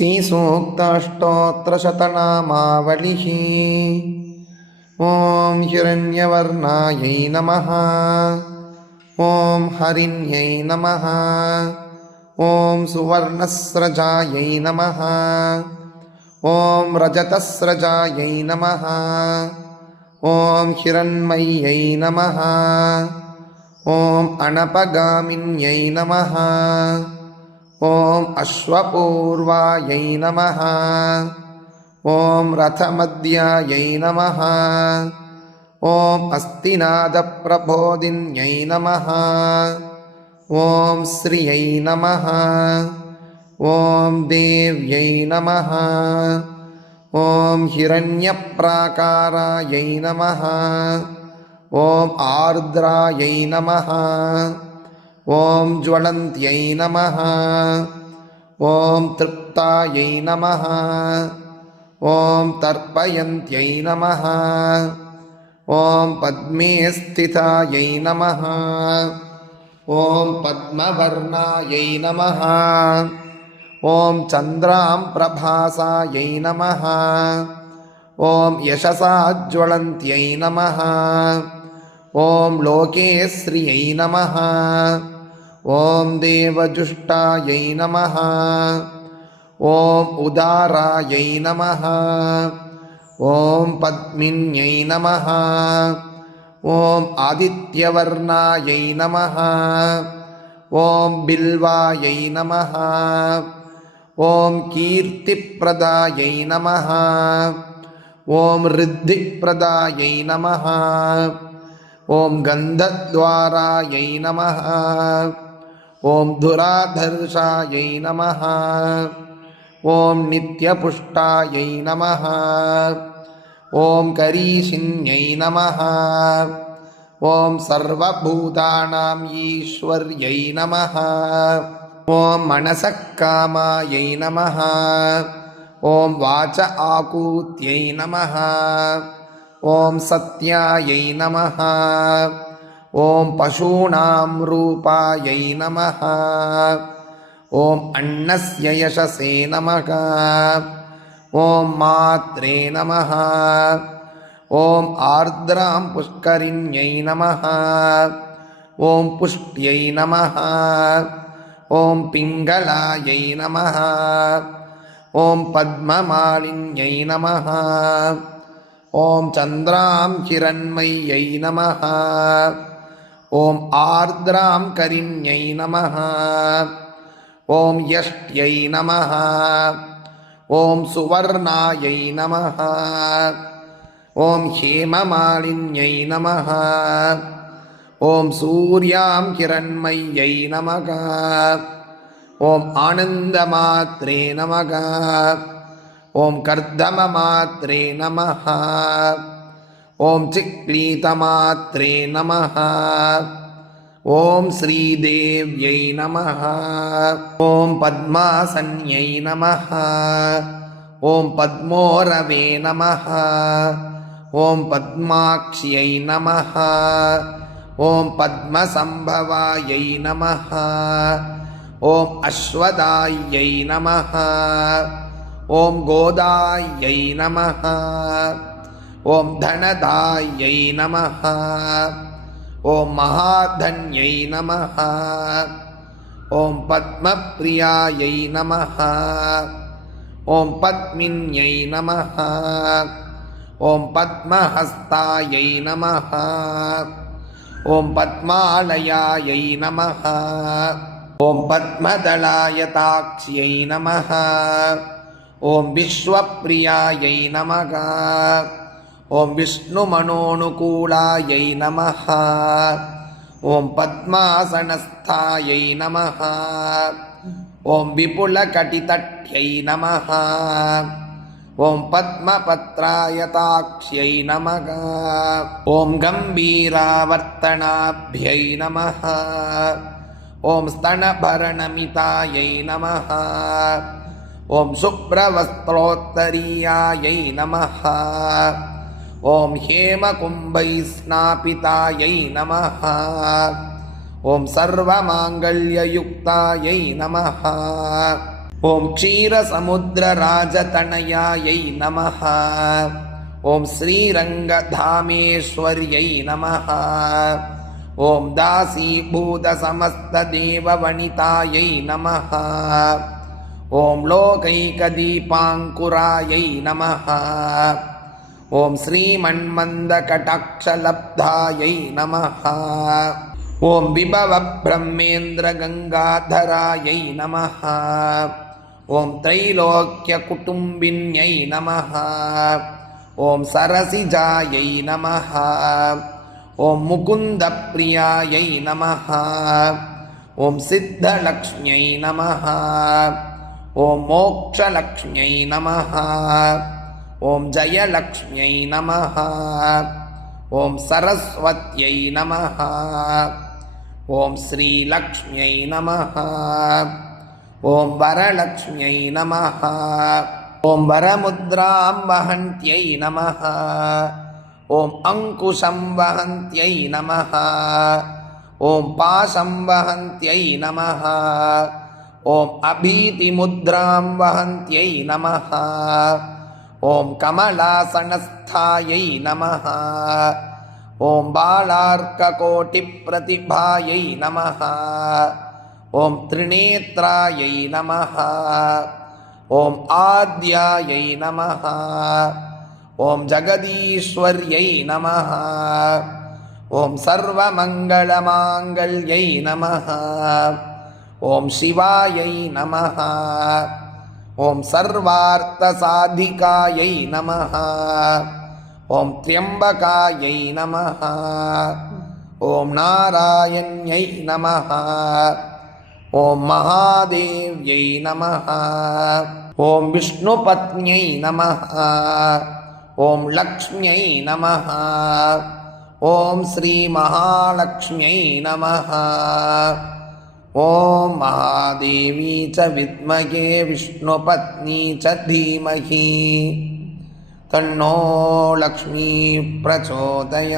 श्रीसूक्ताष्टोत्तरशतनामावलिः ॐ हिरण्यवर्णायै नमः ॐ हरिण्यै नमः ॐ सुवर्णस्रजायै नमः ॐ रजतस्रजायै नमः ॐ हिरण्मय्यै नमः ॐ अणपगामिन्यै नमः ॐ अश्वपूर्वायै नमः ॐ रथमद्यायै नमः ॐ अस्तिनादप्रबोधिन्यै नमः ॐ श्रियै नमः ॐ देव्यै नमः ॐ हिरण्यप्राकारायै नमः ॐ आर्द्रायै नमः ॐ ज्वलन्त्यै नमः ஓம் திருப்தாயை நம ஓம் தர்ப்பயந்தியை நம ஓம் பத்மேஸ்திதாயை நம ஓம் பத்மவர்ணாயை நம ஓம் சந்திராம் பிரபாசாயை நம ஓம் யசசாஜ்வலந்தியை நம ஓம் லோகேஸ்ரியை நம ஓம் தேவஜுஷ்டாயை நம ஓம் உதாராயை நம ஓம் பத்மின்யை நம ஓம் ஆதித்யவர்ணாயை நம ஓம் பில்வாயை நம ஓம் கீர்த்திப்பிரதாயை நம ஓம் ரித்திப்பிரதாயை நம ஓம் கந்தத்வாராயை நம ஓம் துராதர்ஷாயை நம ஓம் நித்யபுஷ்டாயை நம ஓம் கரீஷின்யை நம ஓம் சர்வபூதானாம் ஈஸ்வர்யை நம ஓம் மனசக்காமாயை நம ஓம் வாச்ச ஆகூத்யை நம ஓம் சத்யாயை நம ॐ पशूनां रूपायै नमः ॐ अन्नस्य यशसे नमः ॐ मात्रे नमः ॐ आर्द्रां पुष्करिण्यै नमः ॐ पुष्ट्यै नमः ॐ पिङ्गलायै नमः ॐ पद्ममालिन्यै नमः ॐ चन्द्रां हिरण्मय्यै नमः ஓம் ஆர்திராம் கரிம்யை நம ஓம் யஷ்யை நம ஓம் சுவர்ணாயை நம ஓம் ஹேமமாலின்யை நம ஓம் சூர்யாம் கிரண்மையை நமக ஓம் ஆனந்தமாத்ரே நமக ஓம் கர்தம மாத்ரே நமஹா. ஓம் சிக்லீதமாத்ரே நம ஓம் ஸ்ரீதேவ்யை நம ஓம் பத்மாசன்யை நம ஓம் பத்மோரவே நம ஓம் பத்மாட்சியை நம ஓம் பத்மசம்பவாயை நம ஓம் அஸ்வதாயை நம ஓம் கோதாயை நம ஓம் தனதாயை நம ஓம் மகாதன்யை நம ஓம் பத்மபிரியாயை நம ஓம் பத்மின்யை நம ஓம் பத்மஹஸ்தாயை நம ஓம் பத்மாலயாயை நம ஓம் பத்மதளாய தாட்சியை நம ஓம் விஸ்வப்பிரியாயை நமகா ஓம் விஷ்ணு மனோனுகூலாயை நமஹா. ஓம் பத்மாசனஸ்தாயை நமஹா. ஓம் விபுல கட்டிதட்யை நமஹா. ஓம் பத்மபத்ராயதாட்சியை நமக ஓம் கம்பீராவர்த்தனாபியை நமக ஓம் ஸ்தனபரணமிதாயை நமக ஓம் சுப்ரவஸ்திரோத்தரீயாயை நமக ஓம் ஹேம கும்பை ஸ்நாபிதாயை நம ஓம் சர்வமாங்கல்யுக்தாயை நம ஓம் க்ஷீரசமுத்திரராஜதனயாயை நம ஓம் ஸ்ரீரங்கதாமேஸ்வர்யை நம ஓம் தாசீபூதசமஸ்தேவவனிதாயை நம ஓம் லோகைகதீபாங்குராயை நம ஓம் ஸ்ரீமன்மந்த கடாட்சலப்தாயை நம ஓம் விபவ பிரம்மேந்திர கங்காதராயை நம ஓம் த்ரைலோக்கிய குட்டும்பின்யை நம ஓம் சரசிஜாயை நம ஓம் முகுந்த பிரியாயை நம ஓம் சித்தலக்ஷ்மியை நம ஓம் மோக்ஷலக்ஷ்மியை நம ஓம் ஜயலக்ஷ்மியை நம ஓம் சரஸ்வத்யை நம ஓம் ஸ்ரீலக்ஷ்மியை நம ஓம் வரலக்ஷ்மியை நம ஓம் வரமுத்ராம் வஹந்தியை நம ஓம் அங்குஷம் வஹந்தியை நம ஓம் பாசம் வஹந்தியை நம ஓம் அபீதிமுத்ராம் வஹந்தியை நம ஓம் கமலாசனஸ்தாயை நம ஓம் பாலார்க்கோட்டி பிரதிபாயை நம ஓம் திரிநேத்ராயை நம ஓம் ஆத்யாயை நம ஓம் ஜெகதீஸ்வர்யை நம ஓம் சர்வமங்களமாங்கல்யை நம ஓம் சிவாயை நம ஓம் சர்வார்த்த சாதிகாயை நம ஓம் திரியம்பகாயை நம ஓம் நாராயண்யை நம ஓம் மகாதேவ்யை நம ஓம் விஷ்ணு பத்னியை நம ஓம் லக்ஷ்மியை நம ஓம் ஸ்ரீ மகாலட்சுமியை நம ॐ महादेवी च विद्महे विष्णुपत्नी च धीमहि तन्नो लक्ष्मी प्रचोदयात्